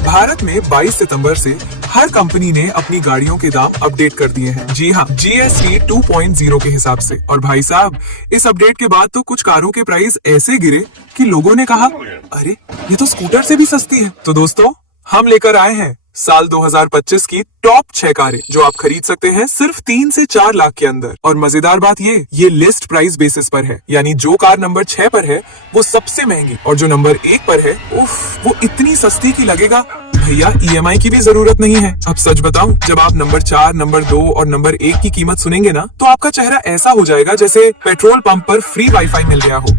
भारत में 22 सितंबर से हर कंपनी ने अपनी गाड़ियों के दाम अपडेट कर दिए हैं। जी हाँ, जीएसटी 2.0 के हिसाब से। और भाई साहब, इस अपडेट के बाद तो कुछ कारों के प्राइस ऐसे गिरे कि लोगों ने कहा, अरे ये तो स्कूटर से भी सस्ती है। तो दोस्तों, हम लेकर आए हैं साल 2025 की टॉप 6 कारें जो आप खरीद सकते हैं सिर्फ 3 से 4 लाख के अंदर। और मजेदार बात ये लिस्ट प्राइस बेसिस पर है, यानी जो कार नंबर 6 पर है वो सबसे महंगी और जो नंबर 1 पर है वो इतनी सस्ती की लगेगा भैया ईएमआई की भी जरूरत नहीं है। अब सच बताऊं, जब आप नंबर 4, नंबर 2 और नंबर 1 की कीमत सुनेंगे ना, तो आपका चेहरा ऐसा हो जाएगा जैसे पेट्रोल पंप पर फ्री वाईफाई मिल गया हो।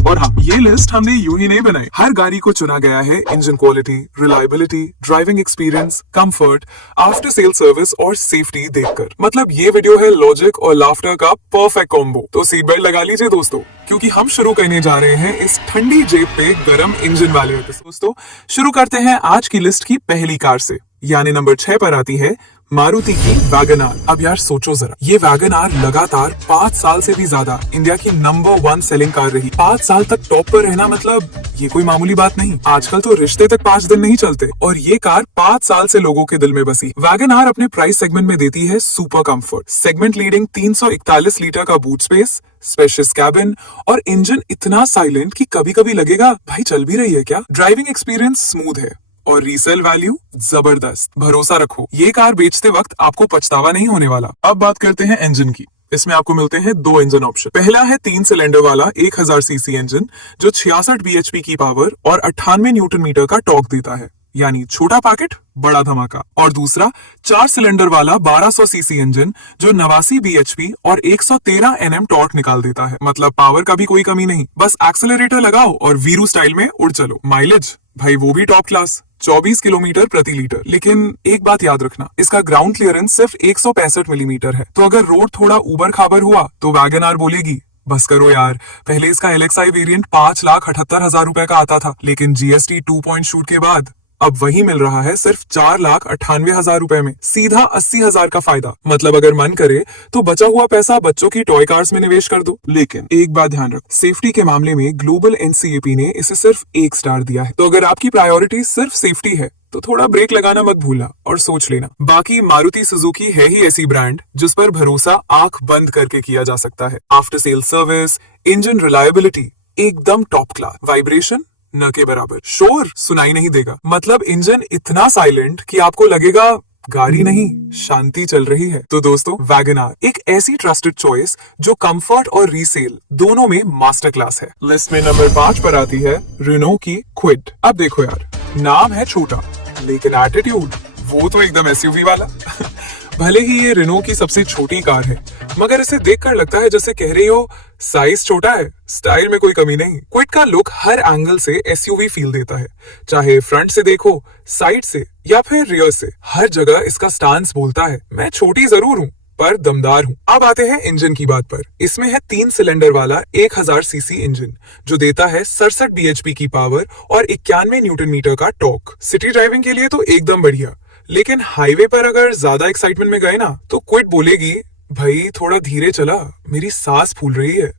और हाँ, ये लिस्ट हमने यूं ही नहीं बनाई। हर गाड़ी को चुना गया है engine quality, reliability, driving experience, comfort, after sale service और सेफ्टी देखकर। मतलब ये वीडियो है लॉजिक और लाफ्टर का परफेक्ट कॉम्बो। तो सीट बेल्ट लगा लीजिए दोस्तों, क्योंकि हम शुरू करने जा रहे हैं इस ठंडी जेब पे गरम इंजन वाले एपिसोड। दोस्तों, शुरू करते हैं आज की लिस्ट की पहली कार से, यानी नंबर 6 पर आती है मारुति की वैगन आर। अब यार सोचो जरा, ये वैगन आर लगातार 5 साल से भी ज्यादा इंडिया की नंबर 1 सेलिंग कार रही। 5 साल तक टॉप पर रहना मतलब ये कोई मामूली बात नहीं। आजकल तो रिश्ते तक 5 दिन नहीं चलते, और ये कार 5 साल से लोगों के दिल में बसी। वैगन आर अपने प्राइस सेगमेंट में देती है super comfort, segment leading 341 litre का बूट स्पेस, स्पेशियस कैबिन और इंजन इतना साइलेंट कि कभी कभी लगेगा भाई चल भी रही है क्या। ड्राइविंग एक्सपीरियंस स्मूथ है और रीसेल वैल्यू जबरदस्त। भरोसा रखो, ये कार बेचते वक्त आपको पछतावा नहीं होने वाला। अब बात करते हैं इंजन की। इसमें आपको मिलते हैं 2 इंजन ऑप्शन। पहला है 3 सिलेंडर वाला 1000 सीसी इंजन जो 66 bhp की पावर और 98 न्यूटन मीटर का टॉर्क देता है, यानी छोटा पैकेट बड़ा धमाका। और दूसरा 4 सिलेंडर वाला 1200 सीसी इंजन जो 89 bhp और 113 Nm टॉर्क निकाल देता है। मतलब पावर का भी कोई कमी नहीं, बस एक्सेलरेटर लगाओ और वीरू स्टाइल में उड़ चलो। माइलेज भाई वो भी टॉप क्लास, 24 किलोमीटर प्रति लीटर। लेकिन एक बात याद रखना, इसका ग्राउंड क्लियरेंस सिर्फ 165 मिलीमीटर है। तो अगर रोड थोड़ा ऊबर खाबर हुआ तो वैगन आर बोलेगी बस करो यार। पहले इसका LXI वेरिएंट 5,78,000 रुपए का आता था, लेकिन जीएसटी 2 शूट के बाद अब वही मिल रहा है सिर्फ 4,98,000 रुपए में। सीधा 80,000 का फायदा। मतलब अगर मन करे तो बचा हुआ पैसा बच्चों की टॉय कार्स में निवेश कर दो। लेकिन एक बात ध्यान रखो, सेफ्टी के मामले में ग्लोबल NCAP ने इसे सिर्फ 1 स्टार दिया है। तो अगर आपकी प्रायोरिटी सिर्फ सेफ्टी है तो थोड़ा ब्रेक लगाना मत भूलना और सोच लेना। बाकी मारुति सुजुकी है ही ऐसी ब्रांड जिस पर भरोसा आंख बंद करके किया जा सकता है। After sale service, engine reliability एकदम टॉप क्लास, वाइब्रेशन न के बराबर, शोर सुनाई नहीं देगा। मतलब इंजन इतना साइलेंट कि आपको लगेगा गाड़ी नहीं शांति चल रही है। तो दोस्तों, वैगन आर एक ऐसी ट्रस्टेड चॉइस जो कंफर्ट और रीसेल दोनों में मास्टर क्लास है। लिस्ट में नंबर 5 पर आती है रेनो की क्विड। अब देखो यार, नाम है छोटा लेकिन एटीट्यूड वो तो एकदम SUV वाला। भले ही ये रेनो की सबसे छोटी कार है, मगर इसे देखकर लगता है जैसे कह रही हो साइज छोटा है, स्टाइल में कोई कमी नहीं। क्विड का लुक हर एंगल से SUV फील देता है, चाहे फ्रंट से देखो, साइड से या फिर रियर से। हर जगह इसका स्टांस बोलता है मैं छोटी जरूर हूँ पर दमदार हूँ। अब आते हैं इंजन की बात पर। इसमें है 3 सिलेंडर वाला 1000 सीसी इंजन जो देता है 67 bhp की पावर और 91 न्यूटन मीटर का टॉर्क। सिटी ड्राइविंग के लिए तो एकदम बढ़िया, लेकिन हाईवे पर अगर ज्यादा एक्साइटमेंट में गए ना तो क्विड बोलेगी भाई थोड़ा धीरे चला, मेरी सांस फूल रही है।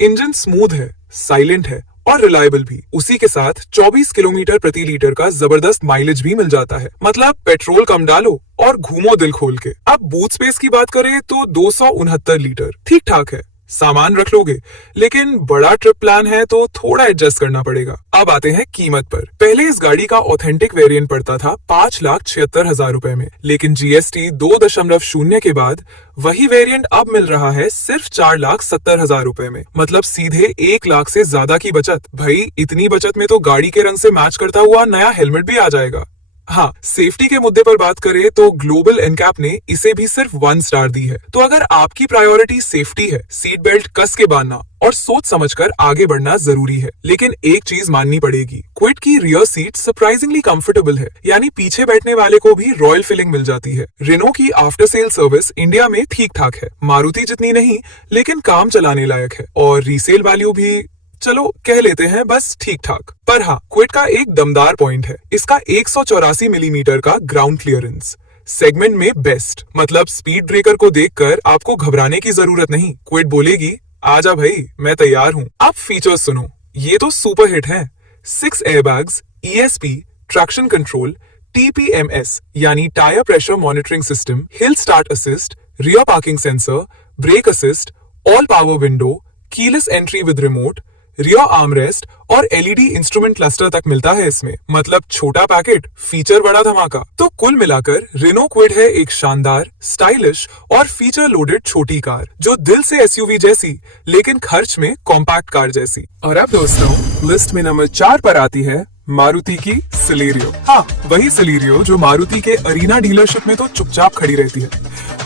इंजन स्मूथ है, साइलेंट है और रिलायबल भी। उसी के साथ 24 किलोमीटर प्रति लीटर का जबरदस्त माइलेज भी मिल जाता है। मतलब पेट्रोल कम डालो और घूमो दिल खोल के। अब बूट स्पेस की बात करें तो 269 लीटर ठीक ठाक है, सामान रख लोगे। लेकिन बड़ा ट्रिप प्लान है तो थोड़ा एडजस्ट करना पड़ेगा। अब आते हैं कीमत पर। पहले इस गाड़ी का ऑथेंटिक वेरिएंट पड़ता था 5,76,000 रुपए में, लेकिन जीएसटी 2.0 के बाद वही वेरिएंट अब मिल रहा है सिर्फ 4,70,000 रुपए में। मतलब सीधे 1 लाख से ज्यादा की बचत। भाई इतनी बचत में तो गाड़ी के रंग से मैच करता हुआ नया हेलमेट भी आ जाएगा। हाँ, सेफ्टी के मुद्दे पर बात करें तो ग्लोबल एनकैप ने इसे भी सिर्फ 1 स्टार दी है। तो अगर आपकी प्रायोरिटी सेफ्टी है, सीट बेल्ट कस के बांधना और सोच समझकर आगे बढ़ना जरूरी है। लेकिन एक चीज माननी पड़ेगी, क्विड की रियर सीट सरप्राइजिंगली कंफर्टेबल है, यानी पीछे बैठने वाले को भी रॉयल फीलिंग मिल जाती है। रेनो की आफ्टर सेल सर्विस इंडिया में ठीक ठाक है, मारुति जितनी नहीं लेकिन काम चलाने लायक है। और रीसेल वैल्यू भी चलो कह लेते हैं बस ठीक ठाक। पर हाँ, क्विड का एक दमदार पॉइंट है इसका 184 मिलीमीटर का ग्राउंड क्लियरेंस, सेगमेंट में बेस्ट। मतलब स्पीड ब्रेकर को देखकर आपको घबराने की जरूरत नहीं। क्विड बोलेगी आजा भाई मैं तैयार हूँ। अब फीचर्स सुनो, ये तो सुपर हिट है। 6 airbags, ESP, traction control, TPMS यानी tyre pressure monitoring system, hill start assist, rear parking sensor, brake assist, all power window, keyless entry with remote, rear armrest और LED इंस्ट्रूमेंट क्लस्टर तक मिलता है इसमें। मतलब छोटा packet, feature बड़ा धमाका। तो कुल मिलाकर रेनो क्विड है एक शानदार, स्टाइलिश और फीचर लोडेड छोटी कार जो दिल से SUV जैसी लेकिन खर्च में कॉम्पैक्ट कार जैसी। और अब दोस्तों लिस्ट में नंबर 4 पर आती है मारुति की सिलेरियो। हाँ, वही सिलेरियो जो मारुति के अरीना डीलरशिप में तो चुपचाप खड़ी रहती है,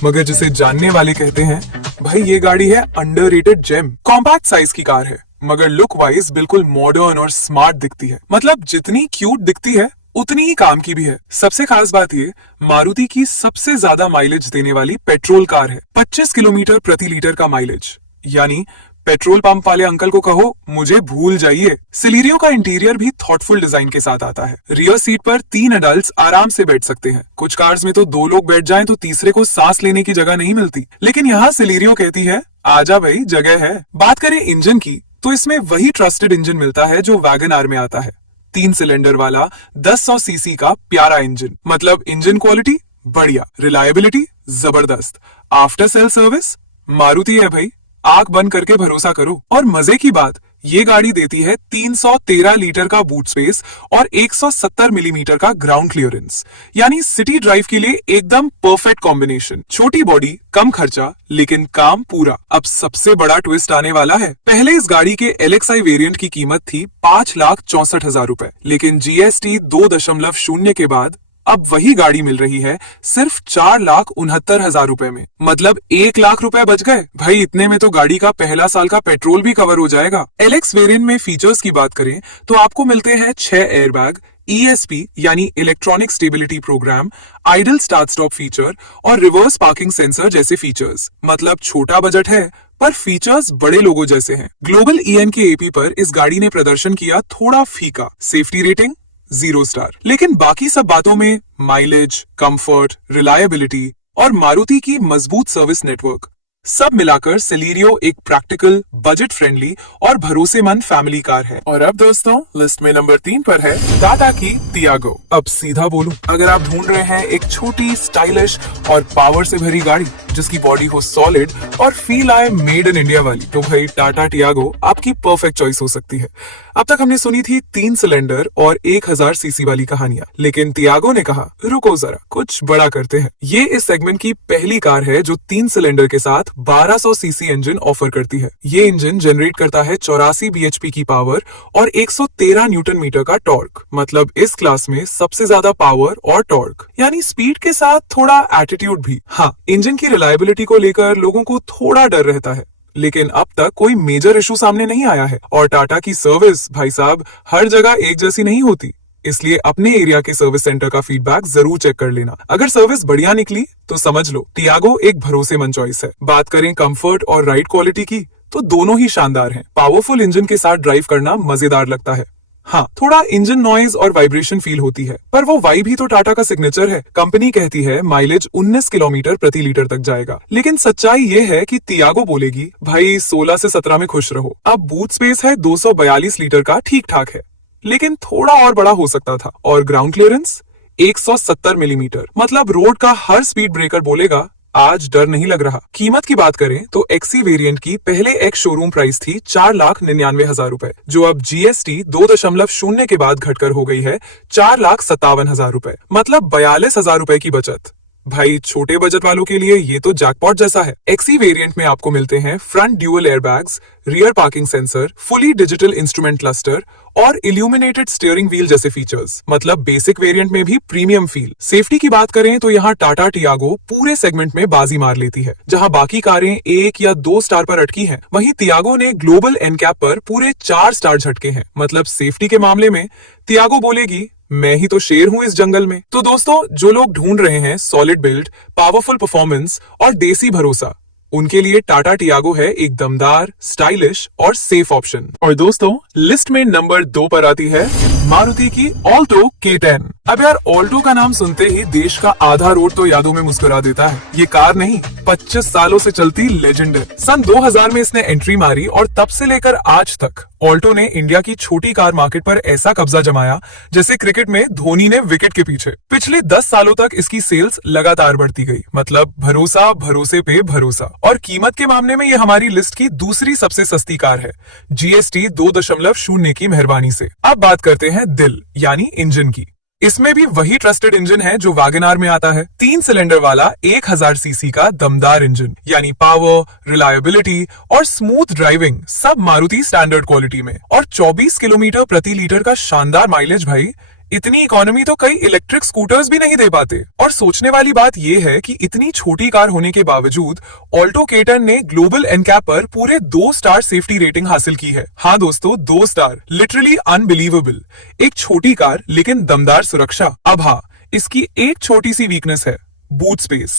मगर जिसे जानने वाले कहते हैं भाई ये गाड़ी है अंडररेटेड जेम। कॉम्पैक्ट साइज की कार है मगर लुक वाइज बिल्कुल मॉडर्न और स्मार्ट दिखती है। मतलब जितनी क्यूट दिखती है उतनी ही काम की भी है। सबसे खास बात ये मारुति की सबसे ज्यादा माइलेज देने वाली पेट्रोल कार है। 25 किलोमीटर प्रति लीटर का माइलेज, यानी पेट्रोल पंप वाले अंकल को कहो मुझे भूल जाइए। सिलेरियो का इंटीरियर भी थॉटफुल डिजाइन के साथ आता है। रियर सीट पर 3 अडल्ट्स आराम से बैठ सकते हैं। कुछ कार्स में तो 2 लोग बैठ जाएं तो तीसरे को सांस लेने की जगह नहीं मिलती, लेकिन यहाँ सिलेरियो कहती है आजा भाई जगह है। बात करें इंजन की तो इसमें वही ट्रस्टेड इंजन मिलता है जो वैगन आर में आता है। 3 सिलेंडर वाला 1100 सीसी का प्यारा इंजन। मतलब इंजन क्वालिटी बढ़िया, रिलायबिलिटी जबरदस्त, आफ्टर सेल सर्विस मारुति है भाई, आंख बंद करके भरोसा करो। और मजे की बात ये गाड़ी देती है 313 लीटर का बूट स्पेस और 170 मिलीमीटर का ग्राउंड क्लियरेंस, यानी सिटी ड्राइव के लिए एकदम परफेक्ट कॉम्बिनेशन। छोटी बॉडी, कम खर्चा, लेकिन काम पूरा। अब सबसे बड़ा ट्विस्ट आने वाला है। पहले इस गाड़ी के LXI वेरिएंट की कीमत थी 5,64,000 रुपए, लेकिन GST 2.0 के बाद अब वही गाड़ी मिल रही है सिर्फ 4,69,000 रुपए में। मतलब 1 लाख रुपए बच गए भाई। इतने में तो गाड़ी का पहला साल का पेट्रोल भी कवर हो जाएगा। LX वेरिएंट में फीचर्स की बात करें तो आपको मिलते हैं 6 एयरबैग, ESP यानी electronic stability program, idle start stop feature और रिवर्स पार्किंग सेंसर जैसे फीचर्स। मतलब छोटा बजट है पर फीचर्स बड़े लोगों जैसे हैं। ग्लोबल EN के AP पर इस गाड़ी ने प्रदर्शन किया थोड़ा फीका। सेफ्टी रेटिंग 0 स्टार, लेकिन बाकी सब बातों में माइलेज, कंफर्ट, रिलायबिलिटी और मारुति की मजबूत सर्विस नेटवर्क सब मिलाकर सिलेरियो एक प्रैक्टिकल, बजट फ्रेंडली और भरोसेमंद फैमिली कार है। और अब दोस्तों लिस्ट में नंबर 3 पर है टाटा की टियागो। अब सीधा बोलूं, अगर आप ढूंढ रहे हैं एक छोटी, स्टाइलिश और पावर से भरी गाड़ी जिसकी बॉडी हो सॉलिड और फील आए मेड इन इंडिया वाली, तो भाई टाटा टियागो आपकी परफेक्ट चॉइस हो सकती है। अब तक हमने सुनी थी 3 सिलेंडर और 1000 सीसी वाली कहानियां, लेकिन टियागो ने कहा रुको जरा, कुछ बड़ा करते हैं। ये इस सेगमेंट की पहली कार है जो 3 सिलेंडर के साथ 1200 सीसी इंजन ऑफर करती है। ये इंजन जनरेट करता है 84 bhp की पावर और 113 न्यूटन मीटर का टॉर्क। मतलब इस क्लास में सबसे ज्यादा पावर और टॉर्क, यानी स्पीड के साथ थोड़ा एटीट्यूड भी। हाँ, इंजन की रिलायबिलिटी को लेकर लोगों को थोड़ा डर रहता है, लेकिन अब तक कोई मेजर इशू सामने नहीं आया है। और टाटा की सर्विस भाई साहब हर जगह एक जैसी नहीं होती, इसलिए अपने एरिया के सर्विस सेंटर का फीडबैक जरूर चेक कर लेना। अगर सर्विस बढ़िया निकली तो समझ लो टियागो एक भरोसेमंद चॉइस है। बात करें कंफर्ट और राइड क्वालिटी की तो दोनों ही शानदार हैं। पावरफुल इंजन के साथ ड्राइव करना मजेदार लगता है। हाँ, थोड़ा इंजन नॉइज और वाइब्रेशन फील होती है, पर वो वाइब ही तो टाटा का सिग्नेचर है। कंपनी कहती है माइलेज 19 किलोमीटर प्रति लीटर तक जाएगा, लेकिन सच्चाई ये है कि टियागो बोलेगी भाई 16 से 17 में खुश रहो। अब बूट स्पेस है 242 लीटर का, ठीक ठाक है, लेकिन थोड़ा और बड़ा हो सकता था। और ग्राउंड क्लियरेंस 170 मिलीमीटर। मतलब रोड का हर स्पीड ब्रेकर बोलेगा आज डर नहीं लग रहा। कीमत की बात करें तो XC वेरिएंट की पहले एक्स शोरूम प्राइस थी 4,99,000 रुपए, जो अब GST 2.0 के बाद घटकर हो गई है 4,57,000 रुपए। मतलब 42,000 रुपए की बचत। भाई छोटे बजट वालों के लिए ये तो जैकपॉट जैसा है। XC वेरिएंट में आपको मिलते हैं front dual airbags, rear parking sensor, fully digital instrument cluster और इल्यूमिनेटेड स्टीयरिंग व्हील जैसे फीचर्स। मतलब बेसिक वेरिएंट में भी प्रीमियम फील। सेफ्टी की बात करें तो यहाँ टाटा टियागो पूरे सेगमेंट में बाजी मार लेती है। जहाँ बाकी कारें 1 या 2 स्टार पर अटकी हैं, वहीं टियागो ने ग्लोबल एनकैप पर पूरे 4 स्टार झटके हैं। मतलब सेफ्टी के मामले में टियागो बोलेगी मैं ही तो शेर हूं इस जंगल में। तो दोस्तों, जो लोग ढूंढ रहे हैं सॉलिड बिल्ड, पावरफुल परफॉर्मेंस और देसी भरोसा, उनके लिए टाटा टियागो है एक दमदार, स्टाइलिश और सेफ ऑप्शन। और दोस्तों लिस्ट में नंबर 2 पर आती है मारुति की ऑल्टो K10। अब यार ऑल्टो का नाम सुनते ही देश का आधा रोड तो यादों में मुस्कुरा देता है। ये कार नहीं, 25 सालों से चलती लेजेंड है। सन 2000 में इसने एंट्री मारी और तब से लेकर आज तक ऑल्टो ने इंडिया की छोटी कार मार्केट पर ऐसा कब्जा जमाया जैसे क्रिकेट में धोनी ने विकेट के पीछे। पिछले 10 सालों तक इसकी सेल्स लगातार बढ़ती गई। मतलब भरोसा भरोसे पे भरोसा। और कीमत के मामले में ये हमारी लिस्ट की दूसरी सबसे सस्ती कार है, GST 2.0 की मेहरबानी से। अब बात करते हैं दिल यानी इंजन की। इसमें भी वही ट्रस्टेड इंजन है जो वैगनआर में आता है। 3 सिलेंडर वाला 1000 सीसी का दमदार इंजन, यानी पावर, रिलायबिलिटी और स्मूथ ड्राइविंग सब मारुति स्टैंडर्ड क्वालिटी में। और 24 किलोमीटर प्रति लीटर का शानदार माइलेज। भाई इतनी इकोनॉमी तो कई इलेक्ट्रिक स्कूटर्स भी नहीं दे पाते। और सोचने वाली बात यह है कि इतनी छोटी कार होने के बावजूद ऑल्टो K10 ने ग्लोबल एनकैप पर पूरे 2 स्टार सेफ्टी रेटिंग हासिल की है। हाँ दोस्तों, 2 स्टार, लिटरली अनबिलीवेबल। एक छोटी कार लेकिन दमदार सुरक्षा। अब हाँ, इसकी एक छोटी सी वीकनेस है, बूट स्पेस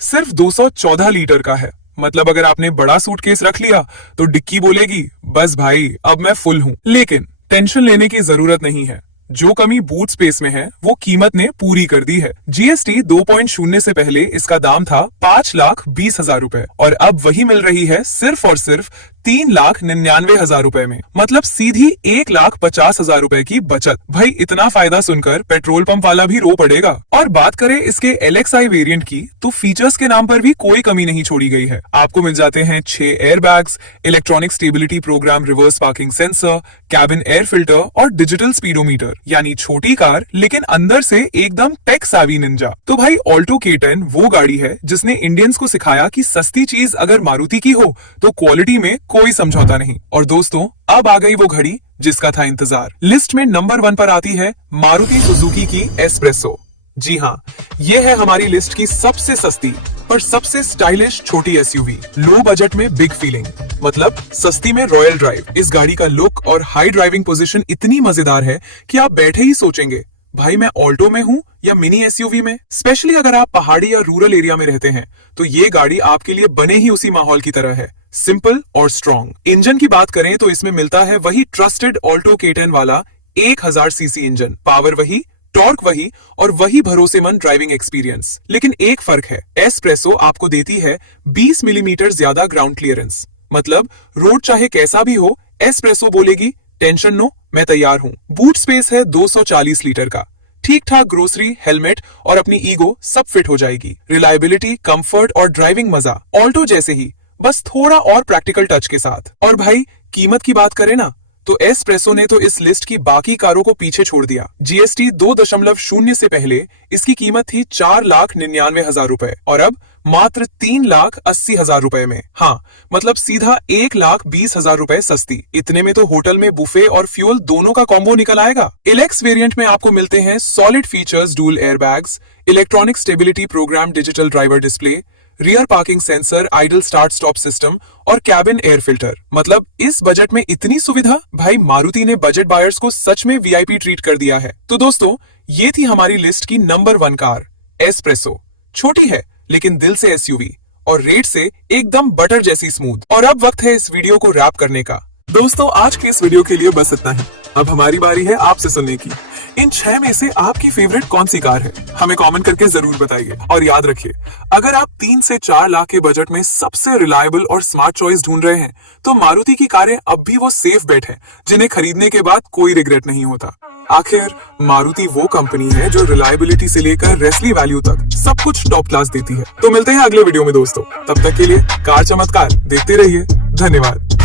सिर्फ 214 लीटर का है। मतलब अगर आपने बड़ा सूटकेस रख लिया तो डिक्की बोलेगी, बस भाई अब मैं फुल हूं। लेकिन टेंशन लेने की जरूरत नहीं है, जो कमी बूट स्पेस में है वो कीमत ने पूरी कर दी है। GST 2.0 से पहले इसका दाम था 5,20,000 रुपए और अब वही मिल रही है सिर्फ और सिर्फ 3,99,000 रुपए में। मतलब सीधी 1,50,000 रुपए की बचत। भाई इतना फायदा सुनकर पेट्रोल पंप वाला भी रो पड़ेगा। और बात करें इसके LXI वेरिएंट की तो फीचर्स के नाम पर भी कोई कमी नहीं छोड़ी गई है। आपको मिल जाते हैं 6 airbags, electronic stability program, reverse parking sensor, cabin air filter और डिजिटल स्पीडोमीटर। यानी छोटी कार लेकिन अंदर से एकदम टेक सावी निंजा। तो भाई ऑल्टो K10 वो गाड़ी है जिसने इंडियंस को सिखाया कि सस्ती चीज अगर मारुति की हो तो क्वालिटी में कोई समझौता नहीं। और दोस्तों अब आ गई वो घड़ी जिसका था इंतजार। लिस्ट में नंबर 1 पर आती है मारुति सुजुकी की एस्प्रेसो। जी हाँ, ये है हमारी लिस्ट की सबसे सस्ती पर सबसे स्टाइलिश छोटी SUV। लो बजट में बिग फीलिंग, मतलब सस्ती में रॉयल ड्राइव। इस गाड़ी का लुक और हाई ड्राइविंग पोजीशन इतनी मजेदार है कि आप बैठे ही सोचेंगे, भाई मैं ऑल्टो में हूँ या मिनी SUV में। स्पेशली अगर आप पहाड़ी या रूरल एरिया में रहते हैं तो ये गाड़ी आपके लिए बने ही उसी माहौल की तरह है, सिंपल और स्ट्रॉन्ग। इंजन की बात करें तो इसमें मिलता है वही ट्रस्टेड ऑल्टो K10 वाला 1000 सीसी इंजन। पावर वही, टॉर्क वही और वही भरोसेमंद ड्राइविंग एक्सपीरियंस। लेकिन एक फर्क है, एस्प्रेसो आपको देती है 20 मिलीमीटर ज्यादा ग्राउंड क्लियरेंस। मतलब रोड चाहे कैसा भी हो, एस्प्रेसो बोलेगी टेंशन नो, मैं तैयार हूं। बूट स्पेस है 240 लीटर का। ठीक ठाक ग्रोसरी, हेलमेट और अपनी ईगो सब फिट हो जाएगी। रिलायबिलिटी, कंफर्ट और ड्राइविंग मजा ऑल्टो जैसे ही, बस थोड़ा और प्रैक्टिकल टच के साथ। और भाई कीमत की बात करें ना तो एस्प्रेसो ने तो इस लिस्ट की बाकी कारों को पीछे छोड़ दिया। GST 2.0 से पहले इसकी कीमत थी 4,99,000 रुपए और अब मात्र 3,80,000 रुपए में। हाँ, मतलब सीधा 1,20,000 रुपए सस्ती। इतने में तो होटल में बुफे और फ्यूल दोनों का कॉम्बो निकल आएगा। LX वेरिएंट में आपको मिलते हैं solid features, dual airbags, electronic stability program, digital driver display, rear parking sensor, idle start stop system और कैबिन एयर फिल्टर। मतलब इस बजट में इतनी सुविधा, भाई मारुति ने बजट बायर्स को सच में VIP ट्रीट कर दिया है। तो दोस्तों ये थी हमारी लिस्ट की नंबर 1 कार, एस्प्रेसो। छोटी है लेकिन दिल से SUV और रेट से एकदम बटर जैसी स्मूथ। और अब वक्त है इस वीडियो को रैप करने का। दोस्तों आज के इस वीडियो के लिए बस इतना ही। अब हमारी बारी है आपसे सुनने की। इन 6 में से आपकी फेवरेट कौन सी कार है, हमें कमेंट करके जरूर बताइए। और याद रखिए, अगर आप 3 से 4 लाख के बजट में सबसे रिलायबल और स्मार्ट चॉइस ढूंढ रहे हैं तो मारुति की कारें अब भी वो सेफ बेट है जिन्हें खरीदने के बाद कोई रिग्रेट नहीं होता। आखिर मारुति वो कंपनी है जो रिलायबिलिटी से लेकर रेसली वैल्यू तक सब कुछ टॉप क्लास देती है। तो मिलते हैं अगले वीडियो में दोस्तों, तब तक के लिए कार चमत्कार देखते रहिए। धन्यवाद।